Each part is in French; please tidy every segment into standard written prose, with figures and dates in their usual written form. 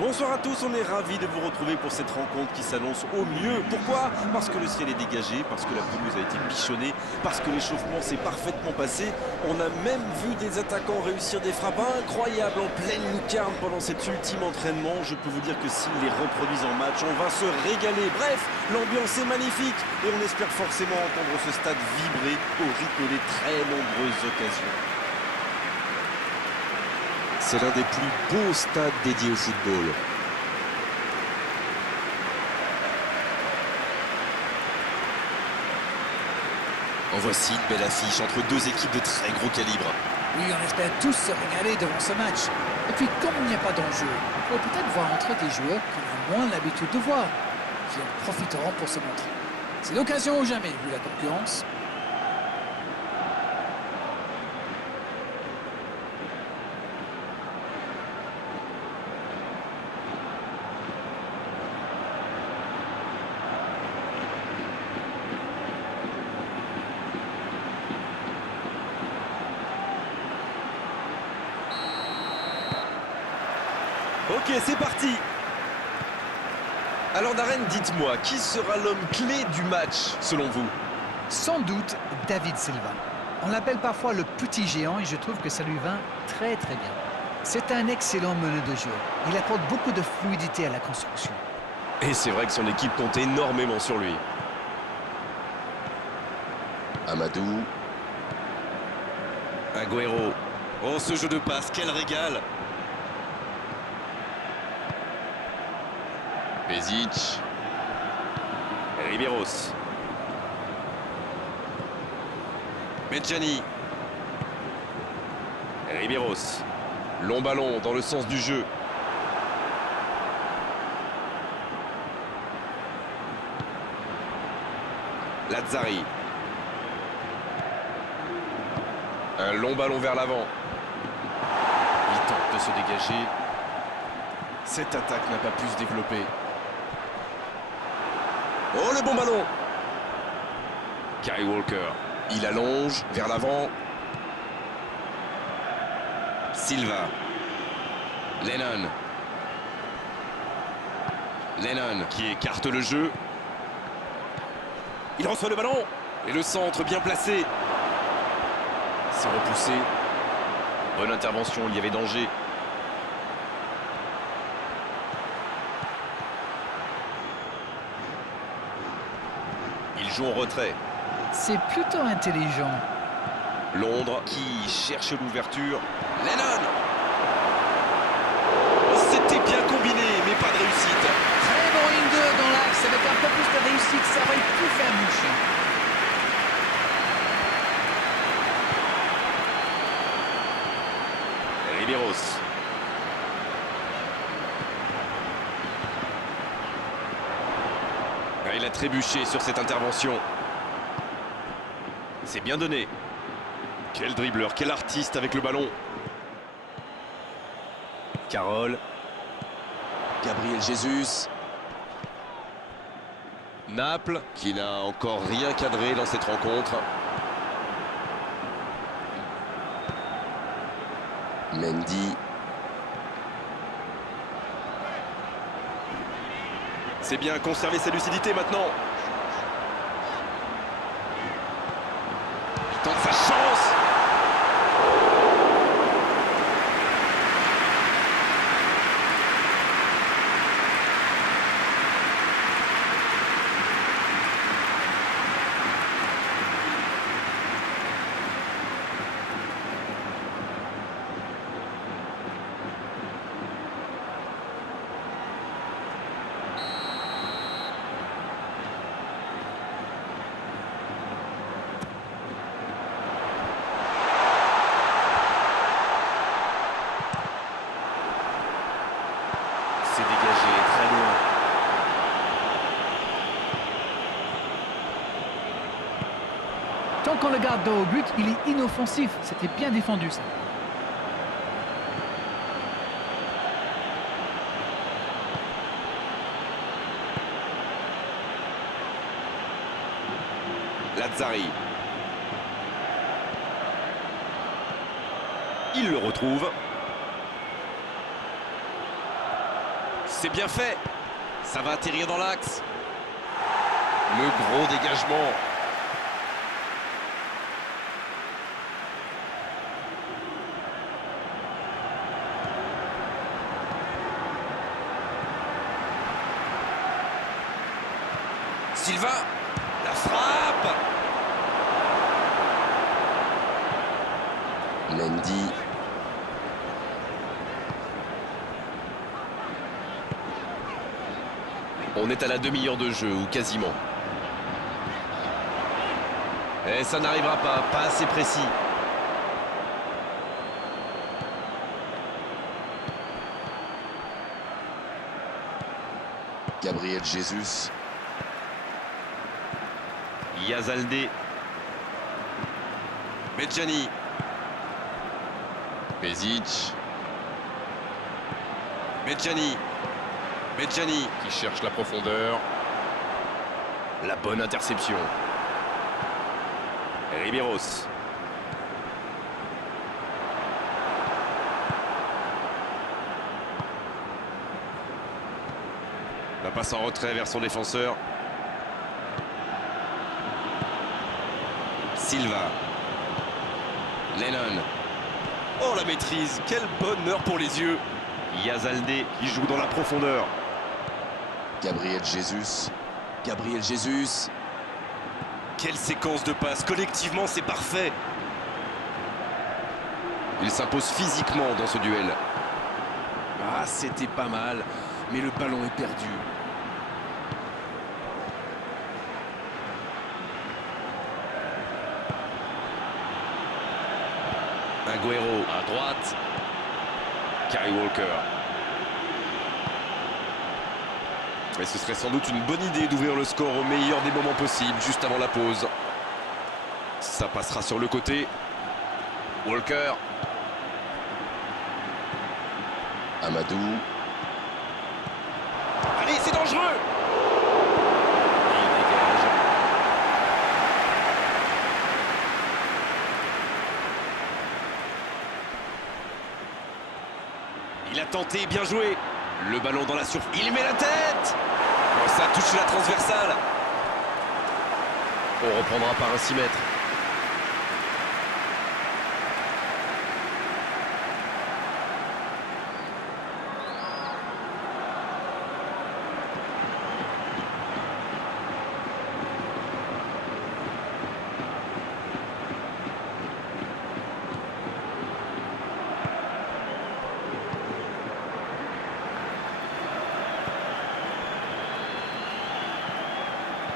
Bonsoir à tous, on est ravis de vous retrouver pour cette rencontre qui s'annonce au mieux. Pourquoi? Parce que le ciel est dégagé, parce que la pelouse a été bichonnée, parce que l'échauffement s'est parfaitement passé. On a même vu des attaquants réussir des frappes incroyables en pleine lucarne pendant cet ultime entraînement. Je peux vous dire que s'ils les reproduisent en match, on va se régaler. Bref, l'ambiance est magnifique et on espère forcément entendre ce stade vibrer au rythme des très nombreuses occasions. C'est l'un des plus beaux stades dédiés au football. En voici une belle affiche entre deux équipes de très gros calibre. Oui, on espère tous se régaler devant ce match. Et puis, comme il n'y a pas d'enjeu, on peut peut-être voir entrer des joueurs qu'on a moins l'habitude de voir, qui en profiteront pour se montrer. C'est l'occasion ou jamais, vu la concurrence. Ok, c'est parti. Alors Darren, dites-moi, qui sera l'homme clé du match, selon vous? Sans doute David Silva. On l'appelle parfois le petit géant et je trouve que ça lui va très très bien. C'est un excellent meneur de jeu. Il apporte beaucoup de fluidité à la construction. Et c'est vrai que son équipe compte énormément sur lui. Amadou. Agüero. Oh, ce jeu de passe, quel régal! Pezic. Riberos. Medjani. Riberos. Long ballon dans le sens du jeu. Lazzari. Un long ballon vers l'avant. Il tente de se dégager. Cette attaque n'a pas pu se développer. Oh, le bon ballon! Kyle Walker. Il allonge vers l'avant. Silva. Lennon. Lennon qui écarte le jeu. Il reçoit le ballon. Et le centre bien placé. C'est repoussé. Bonne intervention, il y avait danger. Il joue en retrait. C'est plutôt intelligent. Londres qui cherche l'ouverture. Lennon. Oh, c'était bien combiné, mais pas de réussite. Très bon ligne 2 dans l'axe, avec un peu plus de réussite, ça aurait pu faire moucher. Riberos. Ah, il a trébuché sur cette intervention. C'est bien donné. Quel dribbleur, quel artiste avec le ballon. Carole. Gabriel Jesus. Naples. Qui n'a encore rien cadré dans cette rencontre. Mendy. C'est bien conserver sa lucidité maintenant. Il tente sa chance. C'est dégagé très loin. Tant qu'on le garde dos au but, il est inoffensif. C'était bien défendu, ça. Lazzari. Il le retrouve. C'est bien fait. Ça va atterrir dans l'axe. Le gros dégagement. Silva, la frappe. Mendy. On est à la demi-heure de jeu, ou quasiment. Et ça n'arrivera pas assez précis. Gabriel Jesus. Yazalde. Medjani. Pezic. Medjani. Medjani. Qui cherche la profondeur. La bonne interception. Riberos. La passe en retrait vers son défenseur. Silva. Lennon. Oh, la maîtrise. Quel bonheur pour les yeux. Yazalde. Il joue dans la profondeur. Gabriel Jesus. Gabriel Jesus. Quelle séquence de passes. Collectivement, c'est parfait. Il s'impose physiquement dans ce duel. Ah, c'était pas mal. Mais le ballon est perdu. Agüero à droite. Kyle Walker. Et ce serait sans doute une bonne idée d'ouvrir le score au meilleur des moments possibles, juste avant la pause. Ça passera sur le côté. Walker. Amadou. Allez, c'est dangereux. Il dégage. Il a tenté, bien joué. Le ballon dans la surface. Il met la tête. Oh, ça touche la transversale. On reprendra par un 6 mètres.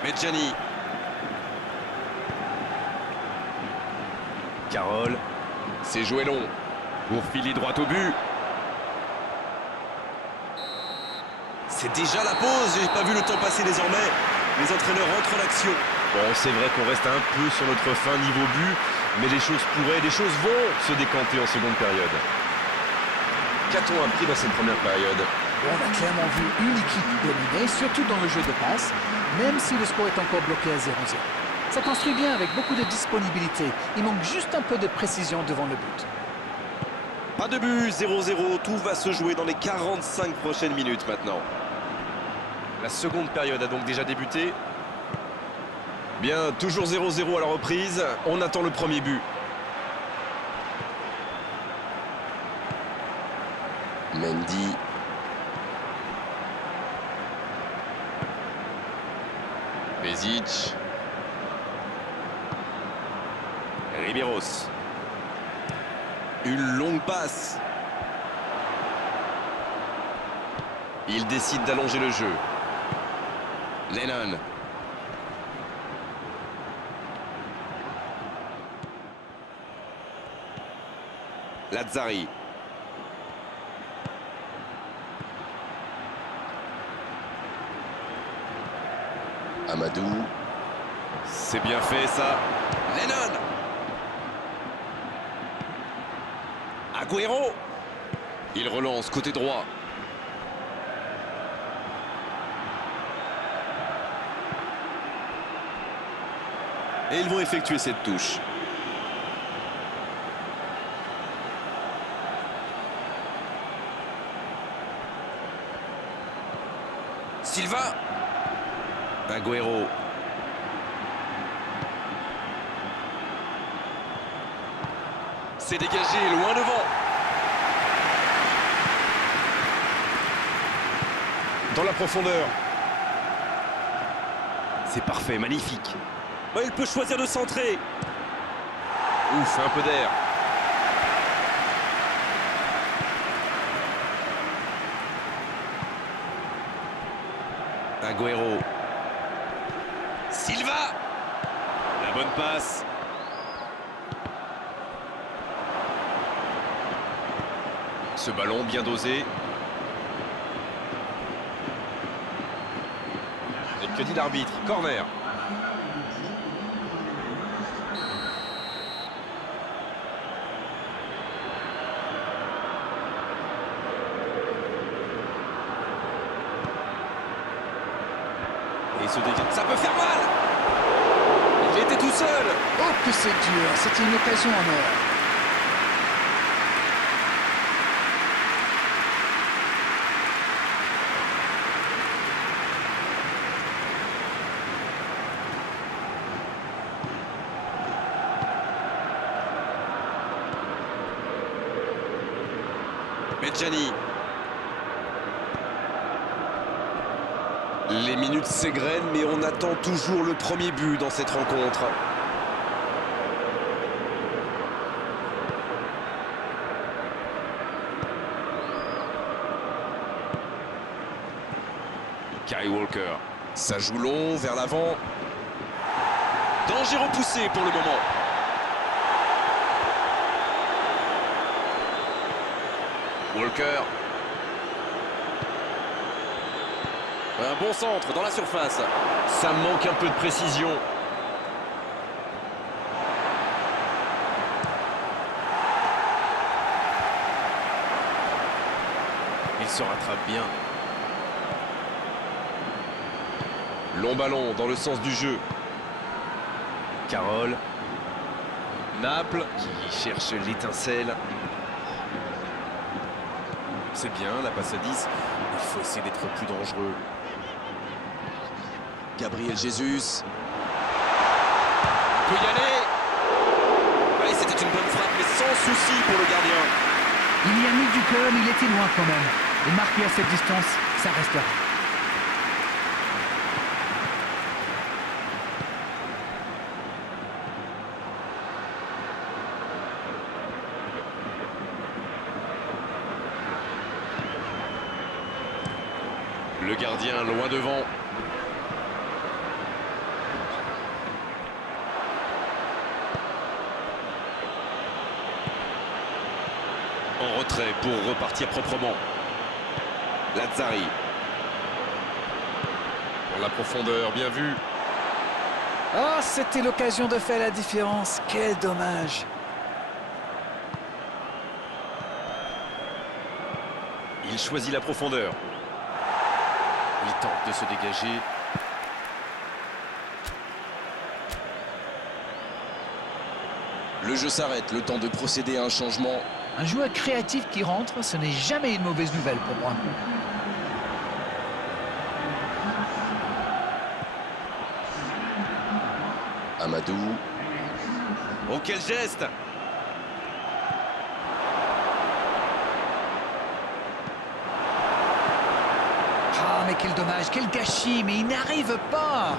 Medjani. Carole. C'est joué long. Pour filer droit au but. C'est déjà la pause. J'ai pas vu le temps passer désormais. Les entraîneurs rentrent en action. Bon, c'est vrai qu'on reste un peu sur notre fin niveau but, mais les choses vont se décanter en seconde période. Qu'a-t-on appris dans cette première période? On a clairement vu une équipe dominée, surtout dans le jeu de passe, même si le score est encore bloqué à 0-0. Ça construit bien avec beaucoup de disponibilité. Il manque juste un peu de précision devant le but. Pas de but, 0-0. Tout va se jouer dans les 45 prochaines minutes maintenant. La seconde période a donc déjà débuté. Bien, toujours 0-0 à la reprise. On attend le premier but. Mendy. Pezic. Riberos. Une longue passe. Il décide d'allonger le jeu. Lennon. Lazzari. Amadou. C'est bien fait ça. Lennon. Agüero. Il relance côté droit. Et ils vont effectuer cette touche. Silva. Agüero. C'est dégagé loin devant. Dans la profondeur. C'est parfait, magnifique. Oh, il peut choisir de centrer. Ouf, un peu d'air. Agüero. Silva. La bonne passe. Ce ballon bien dosé. Et que dit l'arbitre? Corner. Et ce dégage. Ça peut faire mal. Il était tout seul. Oh, que c'est dur. C'était une occasion en or. Medjani. Les minutes s'égrènent, mais on attend toujours le premier but dans cette rencontre. Kyle Walker. Ça joue long, vers l'avant. Danger repoussé pour le moment. Walker. Un bon centre dans la surface. Ça manque un peu de précision. Il se rattrape bien. Long ballon dans le sens du jeu. Carole. Naples qui cherche l'étincelle. C'est bien, la passe à 10. Il faut essayer d'être plus dangereux. Gabriel Jesus. Il peut y aller. Allez, c'était une bonne frappe, mais sans souci pour le gardien. Il y a mis du cœur, mais il était loin quand même. Et marqué à cette distance, ça restera. Le gardien loin devant. En retrait pour repartir proprement. Lazzari. Dans la profondeur, bien vu. Ah, c'était l'occasion de faire la différence. Quel dommage. Il choisit la profondeur. Il tente de se dégager. Le jeu s'arrête, le temps de procéder à un changement. Un joueur créatif qui rentre, ce n'est jamais une mauvaise nouvelle pour moi. Amadou. Oh, quel geste! Ah, mais quel dommage, quel gâchis, mais il n'arrive pas.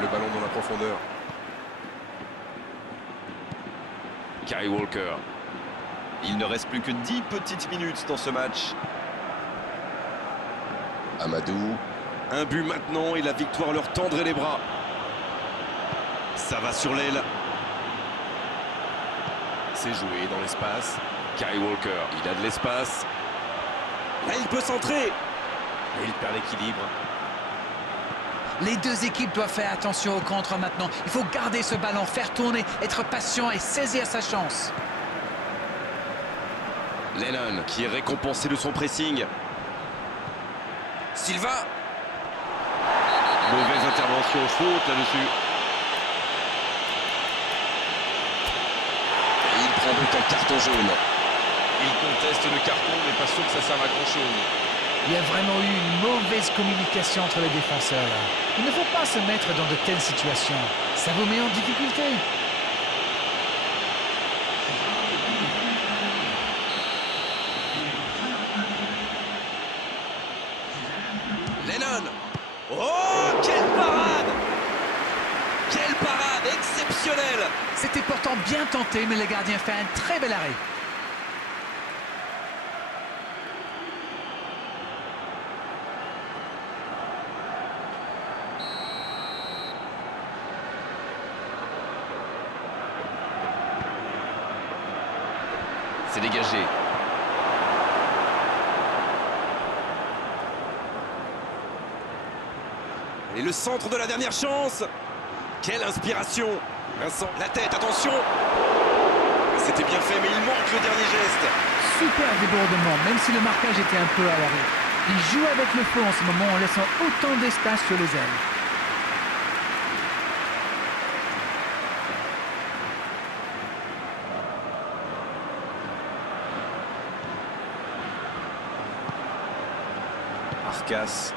Le ballon dans la profondeur. Kyle Walker. Il ne reste plus que 10 petites minutes dans ce match. Amadou. Un but maintenant et la victoire leur tendrait les bras. Ça va sur l'aile. C'est joué dans l'espace. Kyle Walker. Il a de l'espace. Là, il peut centrer. Et il perd l'équilibre. Les deux équipes doivent faire attention au contre maintenant. Il faut garder ce ballon, faire tourner, être patient et saisir sa chance. Lennon qui est récompensé de son pressing. Silva. Mauvaise intervention, faute là-dessus. Et il prend donc un carton jaune. Il conteste le carton, mais pas sûr que ça serve à grand-chose. Il y a vraiment eu une mauvaise communication entre les défenseurs là. Il ne faut pas se mettre dans de telles situations. Ça vous met en difficulté. Lennon. Oh, quelle parade! Quelle parade exceptionnelle! C'était pourtant bien tenté, mais le gardien fait un très bel arrêt. C'est dégagé. Et le centre de la dernière chance. Quelle inspiration! Vincent, la tête, attention! C'était bien fait, mais il manque le dernier geste. Super débordement, même si le marquage était un peu à l'arrêt. Il joue avec le feu en ce moment en laissant autant d'espace sur les ailes. Arcas.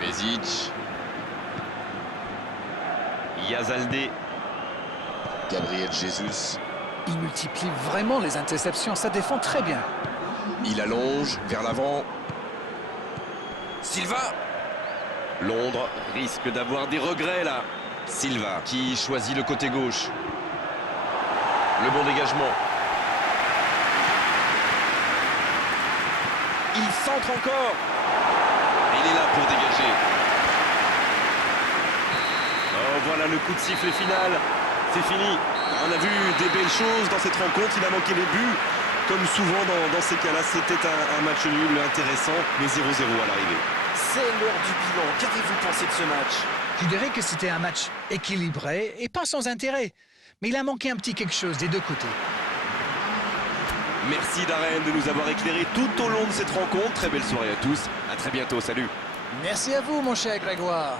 Pezic. Yazaldé. Gabriel Jesus. Il multiplie vraiment les interceptions, ça défend très bien. Il allonge vers l'avant. Silva. Londres risque d'avoir des regrets là. Silva Qui choisit le côté gauche. Le bon dégagement. Il centre encore. Il est là pour dégager. Oh, voilà le coup de sifflet final. C'est fini. On a vu des belles choses dans cette rencontre. Il a manqué les buts. Comme souvent dans ces cas-là, c'était un match nul intéressant, mais 0-0 à l'arrivée. C'est l'heure du bilan. Qu'avez-vous pensé de ce match? Je dirais que c'était un match équilibré et pas sans intérêt. Mais il a manqué un petit quelque chose des deux côtés. Merci Darren de nous avoir éclairé tout au long de cette rencontre. Très belle soirée à tous. À très bientôt. Salut. Merci à vous, mon cher Grégoire.